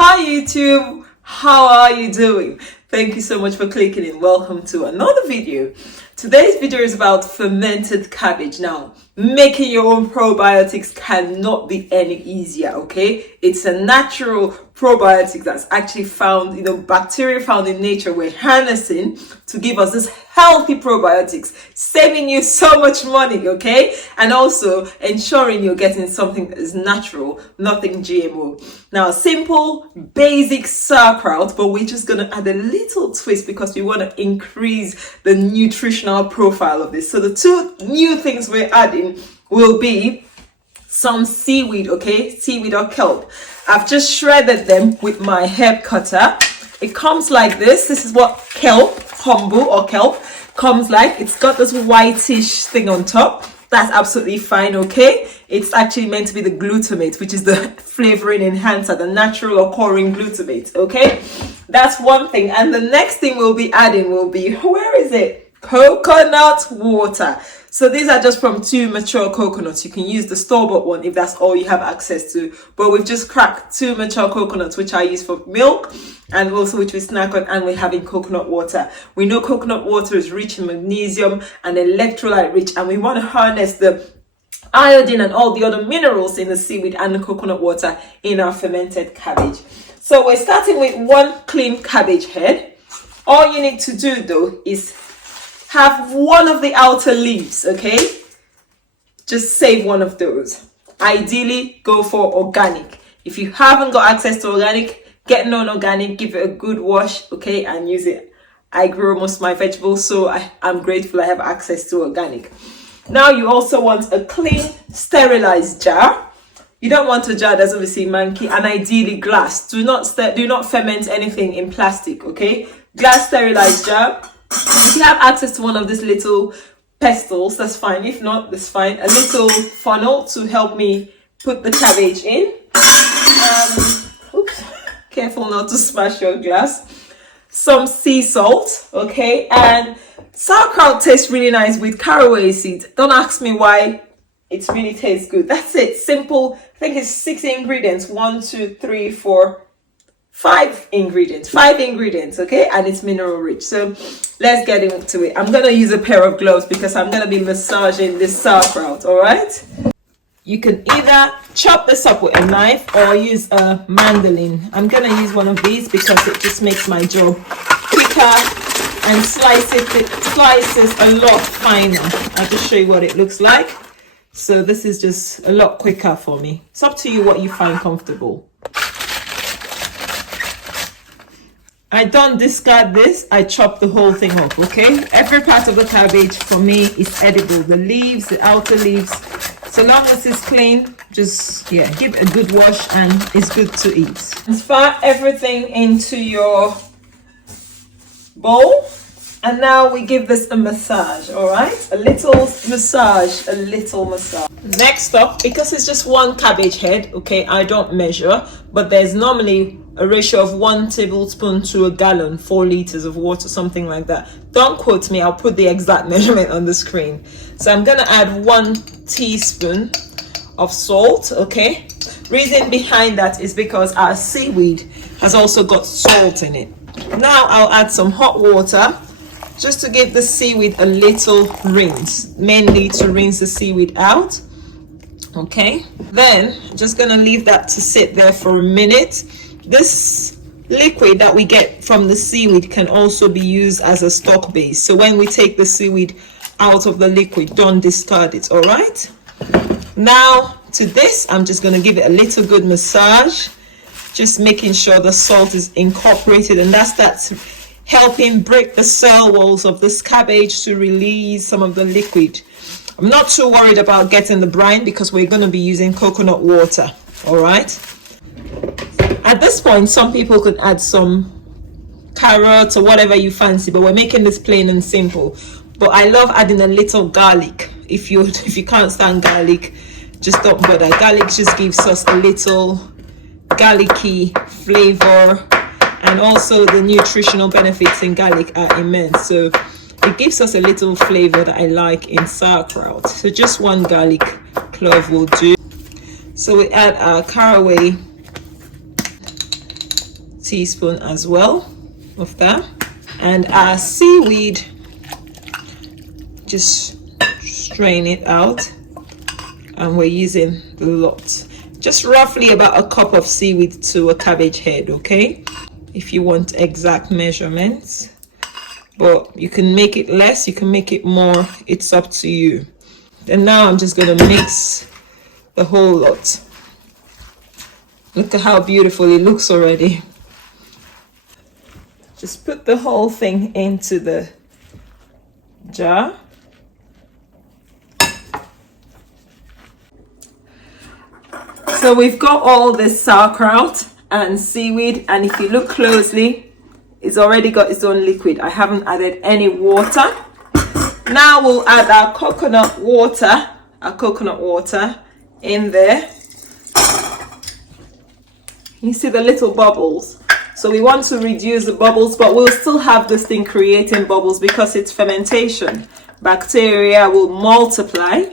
Hi YouTube, how are you doing? Thank you so much for clicking in. Welcome to another video. Today's video is about fermented cabbage. Now, making your own probiotics cannot be any easier, okay? It's a natural probiotic that's actually found, bacteria found in nature we're harnessing to give us this healthy probiotics, saving you so much money, okay? And also ensuring you're getting something that is natural, nothing GMO. Now, simple, basic sauerkraut, but we're just gonna add a little twist because we want to increase the nutritional profile of this. So the two new things we're adding will be some seaweed, okay? Seaweed or kelp. I've just shredded them with my herb cutter. It comes like this. This is what kelp, kombu or kelp comes like. It's got this whitish thing on top. That's absolutely fine, okay? It's actually meant to be the glutamate, which is the flavoring enhancer, the natural occurring glutamate, okay? That's one thing. And the next thing we'll be adding will be, where is it? Coconut water. So these are just from 2 mature coconuts. You can use the store-bought one if that's all you have access to. But we've just cracked 2 mature coconuts, which I use for milk and also which we snack on, and we're having coconut water. We know coconut water is rich in magnesium and electrolyte rich, and we want to harness the iodine and all the other minerals in the seaweed and the coconut water in our fermented cabbage. So we're starting with 1 clean cabbage head. All you need to do though is have one of the outer leaves, okay? Just save one of those. Ideally, go for organic. If you haven't got access to organic, get non-organic, give it a good wash, okay, and use it. I grow most of my vegetables, so I'm grateful I have access to organic. Now you also want a clean, sterilized jar. You don't want a jar that's obviously manky, and ideally glass. Do not ferment anything in plastic, okay? Glass sterilized jar. If you have access to one of these little pestles, that's fine. If not, that's fine. A little funnel to help me put the cabbage in. Oops, careful not to smash your glass. Some sea salt, okay? And sauerkraut tastes really nice with caraway seeds. Don't ask me why. It really tastes good. That's it. Simple. I think it's 6 ingredients. 1, 2, 3, 4, 5 ingredients. 5 ingredients, okay? And it's mineral rich. So let's get into it. I'm going to use a pair of gloves because I'm going to be massaging this sauerkraut, all right? You can either chop this up with a knife or use a mandolin. I'm going to use one of these because it just makes my job quicker and slices a lot finer. I'll just show you what it looks like. So this is just a lot quicker for me. It's up to you what you find comfortable. I don't discard this. I chop the whole thing up, okay? Every part of the cabbage for me is edible. The leaves, the outer leaves. So long as it's clean, just, give it a good wash and it's good to eat. Transfer everything into your bowl. And now we give this a massage, all right? A little massage. Next up, because it's just 1 cabbage head, okay, I don't measure, but there's normally a ratio of 1 tablespoon to a gallon, 4 liters of water, something like that. Don't quote me, I'll put the exact measurement on the screen. So I'm gonna add 1 teaspoon of salt, okay? Reason behind that is because our seaweed has also got salt in it. Now I'll add some hot water just to give the seaweed a little rinse, mainly to rinse the seaweed out, okay? Then just gonna leave that to sit there for a minute. This liquid that we get from the seaweed can also be used as a stock base. So when we take the seaweed out of the liquid, don't discard it, all right? Now to this, I'm just gonna give it a little good massage, just making sure the salt is incorporated, and that's helping break the cell walls of this cabbage to release some of the liquid. I'm not too worried about getting the brine because we're going to be using coconut water, all right? At this point, some people could add some carrots or whatever you fancy, but we're making this plain and simple. But I love adding a little garlic. If you can't stand garlic, just don't bother. Garlic just gives us a little garlicky flavor. And also the nutritional benefits in garlic are immense. So it gives us a little flavor that I like in sauerkraut. So just 1 garlic clove will do. So we add our caraway teaspoon as well of that. And our seaweed, just strain it out, and we're using a lot, just roughly about a cup of seaweed to a cabbage head, okay? If you want exact measurements, but you can make it less, you can make it more, it's up to you. And now I'm just going to mix the whole lot. Look at how beautiful it looks already. Just put the whole thing into the jar. So we've got all this sauerkraut and seaweed, and if you look closely, it's already got its own liquid. I haven't added any water. Now we'll add our coconut water in there. You see the little bubbles. So we want to reduce the bubbles, but we'll still have this thing creating bubbles because it's fermentation. Bacteria will multiply,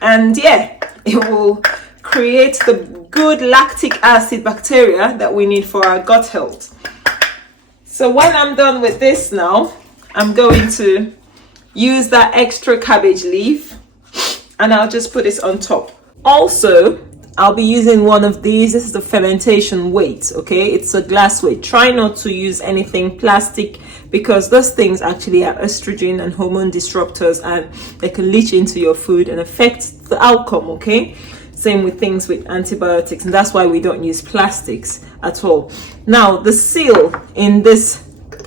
and yeah, it will create the good lactic acid bacteria that we need for our gut health. So when I'm done with this now, I'm going to use that extra cabbage leaf, and I'll just put this on top. Also, I'll be using one of these. This is the fermentation weight, okay? It's a glass weight. Try not to use anything plastic because those things actually are estrogen and hormone disruptors, and they can leach into your food and affect the outcome, okay? Same with things with antibiotics, and that's why we don't use plastics at all. Now, the seal in this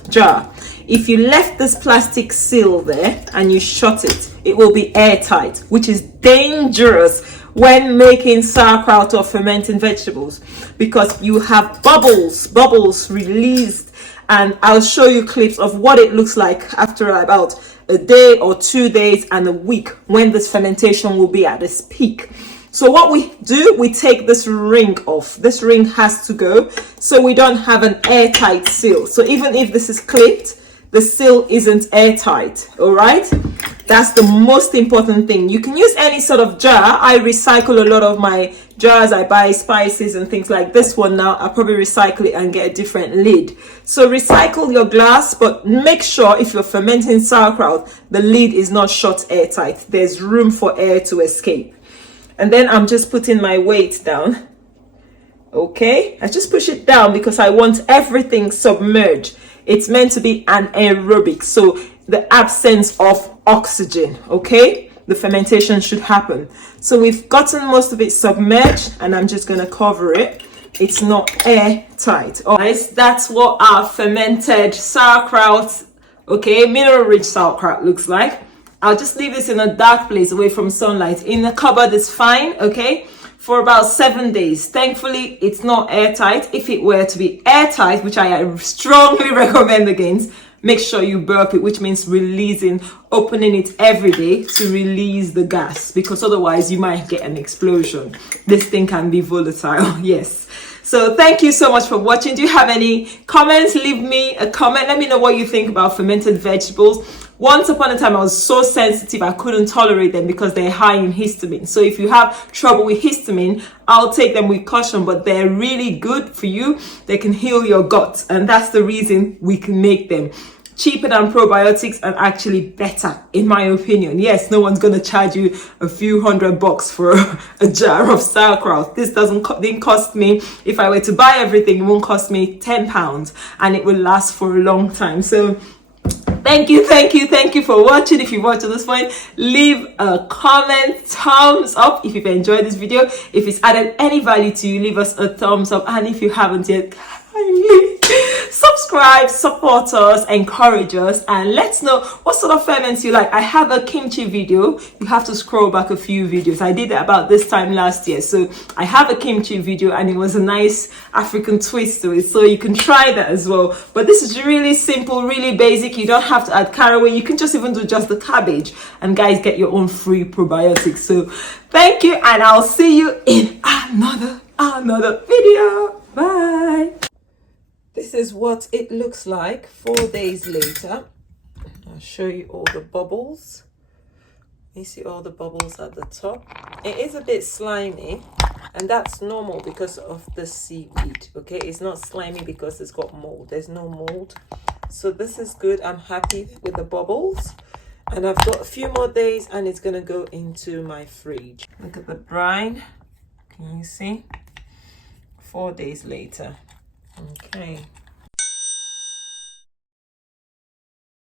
jar, if you left this plastic seal there and you shut it, it will be airtight, which is dangerous when making sauerkraut or fermenting vegetables, because you have bubbles released, and I'll show you clips of what it looks like after about a day or 2 days and a week when this fermentation will be at its peak. So what we do, we take this ring off. This ring has to go so we don't have an airtight seal. So even if this is clipped, the seal isn't airtight, all right? That's the most important thing. You can use any sort of jar. I recycle a lot of my jars. I buy spices and things like this one now. I'll probably recycle it and get a different lid. So recycle your glass, but make sure if you're fermenting sauerkraut, the lid is not shut airtight. There's room for air to escape. And then I'm just putting my weight down. Okay, I just push it down because I want everything submerged. It's meant to be anaerobic, so the absence of oxygen, okay? The fermentation should happen. So we've gotten most of it submerged, and I'm just going to cover it. It's not airtight. All right, that's what our fermented sauerkraut, okay, mineral-rich sauerkraut looks like. I'll just leave this in a dark place away from sunlight. In the cupboard is fine, okay, for about 7 days. Thankfully, it's not airtight. If it were to be airtight, which I strongly recommend against, make sure you burp it, which means opening it every day to release the gas, because otherwise you might get an explosion. This thing can be volatile, yes. So thank you so much for watching. Do you have any comments? Leave me a comment. Let me know what you think about fermented vegetables. Once upon a time, I was so sensitive, I couldn't tolerate them because they're high in histamine. So if you have trouble with histamine, I'll take them with caution, but they're really good for you. They can heal your gut, and that's the reason we can make them. Cheaper than probiotics and actually better, in my opinion. Yes, no one's going to charge you a few $100 for a jar of sauerkraut. This didn't cost me, if I were to buy everything, it won't cost me £10, and it will last for a long time. So thank you for watching. If you watched to this point, leave a comment, thumbs up if you've enjoyed this video. If it's added any value to you, leave us a thumbs up, and if you haven't yet, subscribe, support us, encourage us, and let's know what sort of ferments you like. I have a kimchi video. You have to scroll back a few videos. I did it about this time last year, so I have a kimchi video, and it was a nice African twist to it, so you can try that as well. But this is really simple, really basic. You don't have to add caraway. You can just even do just the cabbage, and guys, get your own free probiotics. So thank you, and I'll see you in another video. Bye. This is what it looks like 4 days later. I'll show you all the bubbles. You see all the bubbles at the top. It is a bit slimy, and that's normal because of the seaweed. Okay, it's not slimy because it's got mold. There's no mold, so this is good. I'm happy with the bubbles, and I've got a few more days and it's gonna go into my fridge. Look at the brine. Can you see? 4 days later. Okay,